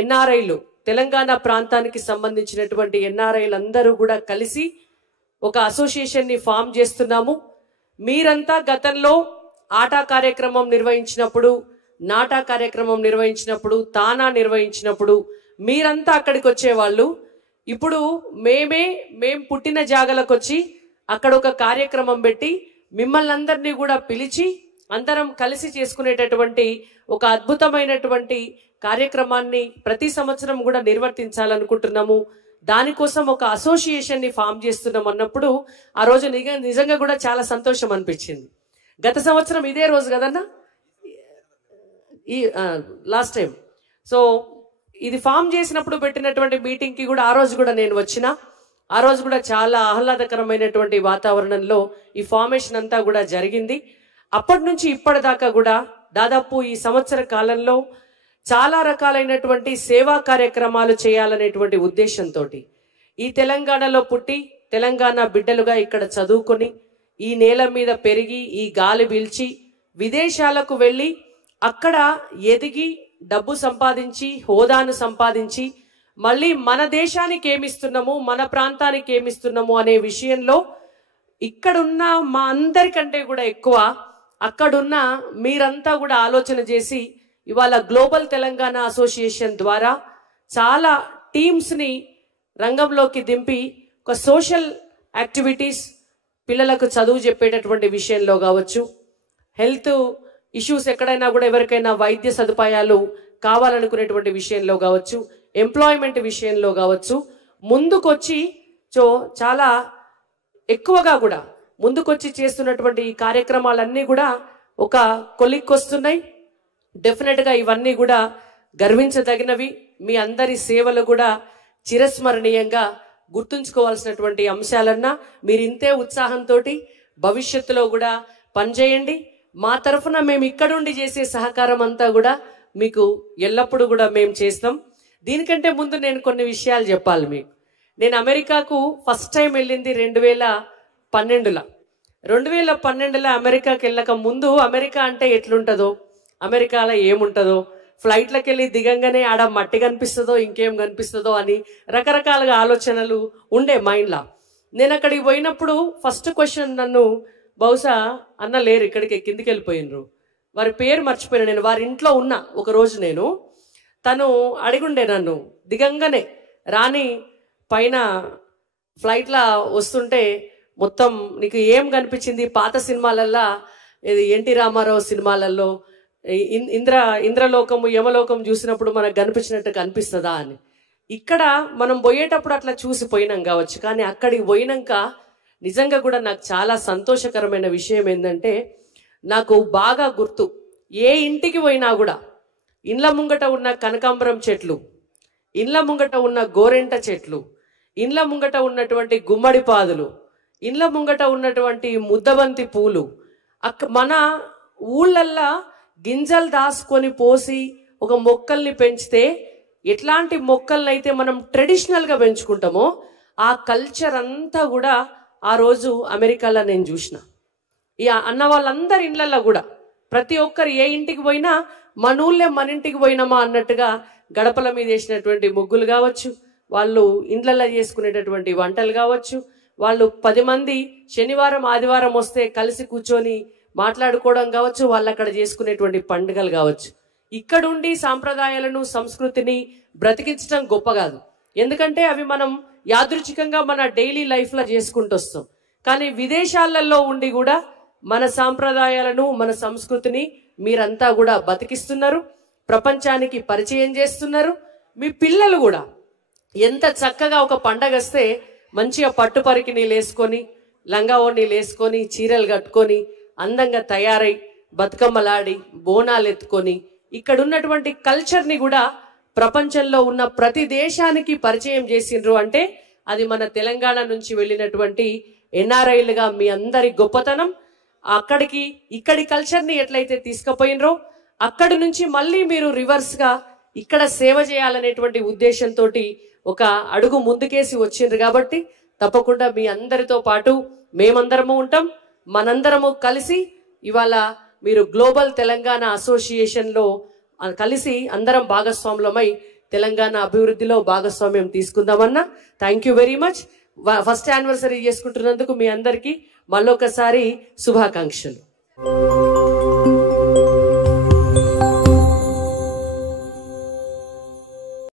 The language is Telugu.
ఎన్ఆర్ఐలు తెలంగాణ ప్రాంతానికి సంబంధించినటువంటి ఎన్ఆర్ఐలు అందరూ కూడా కలిసి ఒక అసోసియేషన్ ని ఫామ్ చేస్తున్నాము. మీరంతా గతంలో ఆటా కార్యక్రమం నిర్వహించినప్పుడు, నాటా కార్యక్రమం నిర్వహించినప్పుడు, తానా నిర్వహించినప్పుడు మీరంతా అక్కడికి వచ్చేవాళ్ళు. ఇప్పుడు మేం పుట్టిన జాగలకు వచ్చి అక్కడ ఒక కార్యక్రమం పెట్టి మిమ్మల్ని అందరినీ కూడా పిలిచి అందరం కలిసి చేసుకునేటటువంటి ఒక అద్భుతమైనటువంటి కార్యక్రమాన్ని ప్రతి సంవత్సరం కూడా నిర్వర్తించాలనుకుంటున్నాము. దానికోసం ఒక అసోసియేషన్ ని ఫామ్ చేస్తున్నాం అన్నప్పుడు ఆ రోజు నిజంగా కూడా చాలా సంతోషం అనిపించింది. గత సంవత్సరం ఇదే రోజు కదన్నా, ఈ లాస్ట్ టైం. సో ఇది ఫామ్ చేసినప్పుడు పెట్టినటువంటి మీటింగ్ కి కూడా ఆ రోజు కూడా నేను వచ్చిన. ఆ రోజు కూడా చాలా ఆహ్లాదకరమైనటువంటి వాతావరణంలో ఈ ఫార్మేషన్ అంతా కూడా జరిగింది. అప్పటి నుంచి ఇప్పటిదాకా కూడా దాదాపు ఈ సంవత్సర కాలంలో చాలా రకాలైనటువంటి సేవా కార్యక్రమాలు చేయాలనేటువంటి ఉద్దేశంతో ఈ తెలంగాణలో పుట్టి తెలంగాణ బిడ్డలుగా ఇక్కడ చదువుకొని ఈ నేల మీద పెరిగి ఈ గాలి పీల్చి విదేశాలకు వెళ్ళి అక్కడ ఎదిగి డబ్బు సంపాదించి హోదాను సంపాదించి మళ్ళీ మన దేశానికి ఏమిస్తున్నాము, మన ప్రాంతానికి ఏమిస్తున్నాము అనే విషయంలో ఇక్కడున్న మా అందరికంటే కూడా ఎక్కువ అక్కడున్న మీరంతా కూడా ఆలోచన చేసి ఇవాళ గ్లోబల్ తెలంగాణ అసోసియేషన్ ద్వారా చాలా టీమ్స్ ని రంగంలోకి దింపి ఒక సోషల్ యాక్టివిటీస్, పిల్లలకు చదువు చెప్పేటటువంటి విషయంలో కావచ్చు, హెల్త్ ఇష్యూస్ ఎక్కడైనా కూడా ఎవరికైనా వైద్య సదుపాయాలు కావాలనుకునేటువంటి విషయంలో కావచ్చు, ఎంప్లాయ్మెంట్ విషయంలో కావచ్చు ముందుకొచ్చి చాలా ఎక్కువగా కూడా ముందుకొచ్చి చేస్తున్నటువంటి ఈ కార్యక్రమాలన్నీ కూడా ఒక కొలిక్కొస్తున్నాయి. డెఫినెట్ గా ఇవన్నీ కూడా గర్వించదగినవి. మీ అందరి సేవలు కూడా చిరస్మరణీయంగా గుర్తుంచుకోవాల్సినటువంటి అంశాలన్నా మీరు ఇంతే ఉత్సాహంతో భవిష్యత్తులో కూడా పనిచేయండి. మా తరఫున మేము ఇక్కడుండి చేసే సహకారం అంతా కూడా మీకు ఎల్లప్పుడూ కూడా మేము చేస్తాం. దీనికంటే ముందు నేను కొన్ని విషయాలు చెప్పాలి మీకు. నేను అమెరికాకు ఫస్ట్ టైం వెళ్ళింది 2012లో. 2012లో అమెరికాకి వెళ్ళక ముందు అమెరికా అంటే ఎట్లుంటుందో, అమెరికాలో ఏముంటుందో, ఫ్లైట్లకు వెళ్ళి దిగంగానే ఆడ మట్టి కనిపిస్తుందో ఇంకేం కనిపిస్తుందో అని రకరకాలుగా ఆలోచనలు ఉండే మైండ్లో. నేను అక్కడికి పోయినప్పుడు ఫస్ట్ క్వశ్చన్ నన్ను బహుశా అన్న లేరు, ఇక్కడికి కిందికి వెళ్ళిపోయినరు, వారి పేరు మర్చిపోయినా. నేను వారి ఇంట్లో ఉన్నా ఒకరోజు, తను అడిగుండే నన్ను దిగంగానే రాని పైన ఫ్లైట్లో వస్తుంటే మొత్తం నీకు ఏం కనిపించింది, పాత సినిమాలల్లో ఇది ఎన్టీ రామారావు సినిమాలలో ఇంద్రలోకము యమలోకం చూసినప్పుడు మనకు కనిపించినట్టు కనిపిస్తుందా అని. ఇక్కడ మనం పోయేటప్పుడు అట్లా చూసిపోయినాం కావచ్చు, కానీ అక్కడికి పోయినాక నిజంగా కూడా నాకు చాలా సంతోషకరమైన విషయం ఏంటంటే, నాకు బాగా గుర్తు ఏ ఇంటికి పోయినా కూడా ఇండ్ల ముంగట ఉన్న కనకాంబరం చెట్లు, ఇండ్ల ముంగట ఉన్న గోరెంట చెట్లు, ఇండ్ల ముంగట ఉన్నటువంటి గుమ్మడి పాదులు, ఇండ్ల ముంగట ఉన్నటువంటి ముద్దబంతి పూలు, మన ఊళ్ళల్లా గింజలు దాసుకొని పోసి ఒక మొక్కల్ని పెంచితే ఎట్లాంటి మొక్కల్నైతే మనం ట్రెడిషనల్గా పెంచుకుంటామో ఆ కల్చర్ అంతా కూడా ఆ రోజు అమెరికాలో నేను చూసిన. ఈ అన్న వాళ్ళందరి ఇండ్లల్లో కూడా ప్రతి ఒక్కరు ఏ ఇంటికి పోయినా మన ఊళ్ళే మన ఇంటికి పోయినామా అన్నట్టుగా గడపల మీద వేసినటువంటి ముగ్గులు కావచ్చు, వాళ్ళు ఇండ్లల్లో చేసుకునేటటువంటి వంటలు కావచ్చు, వాళ్ళు 10 మంది శనివారం ఆదివారం వస్తే కలిసి కూర్చొని మాట్లాడుకోవడం కావచ్చు, వాళ్ళు అక్కడ చేసుకునేటువంటి పండుగలు కావచ్చు. ఇక్కడుండి సాంప్రదాయాలను సంస్కృతిని బ్రతికించడం గొప్ప కాదు, ఎందుకంటే అవి మనం యాదృచ్ఛికంగా మన డైలీ లైఫ్లో చేసుకుంటూ వస్తాం. కానీ విదేశాలలో ఉండి కూడా మన సాంప్రదాయాలను మన సంస్కృతిని మీరంతా కూడా బతికిస్తున్నారు, ప్రపంచానికి పరిచయం చేస్తున్నారు. మీ పిల్లలు కూడా ఎంత చక్కగా ఒక పండగ వస్తే మంచిగా పట్టు పరికిణీలు వేసుకొని, లంగా ఓణీలు వేసుకొని, చీరలు కట్టుకొని అందంగా తయారై బతుకమ్మలాడి బోనాలు ఎత్తుకొని ఇక్కడ ఉన్నటువంటి కల్చర్ని కూడా ప్రపంచంలో ఉన్న ప్రతి దేశానికి పరిచయం చేసిండ్రు అంటే అది మన తెలంగాణ నుంచి వెళ్ళినటువంటి ఎన్ఆర్ఐలుగా మీ అందరి గొప్పతనం. ఇక్కడి కల్చర్ని ఎట్లయితే తీసుకుపోయినరో అక్కడి నుంచి మళ్ళీ మీరు రివర్స్గా ఇక్కడ సేవ చేయాలనేటువంటి ఉద్దేశంతో ఒక అడుగు ముందుకేసి వచ్చిండ్రు. కాబట్టి తప్పకుండా మీ అందరితో పాటు మేమందరము ఉంటాం. మనందరము కలిసి ఇవాళ మీరు గ్లోబల్ తెలంగాణ అసోసియేషన్లో కలిసి అందరం భాగస్వాములమై తెలంగాణ అభివృద్ధిలో భాగస్వామ్యం తీసుకుందామన్నా. Thank you very much. First anniversary చేసుకుంటున్నందుకు మీ అందరికీ మళ్ళొకసారి శుభాకాంక్షలు.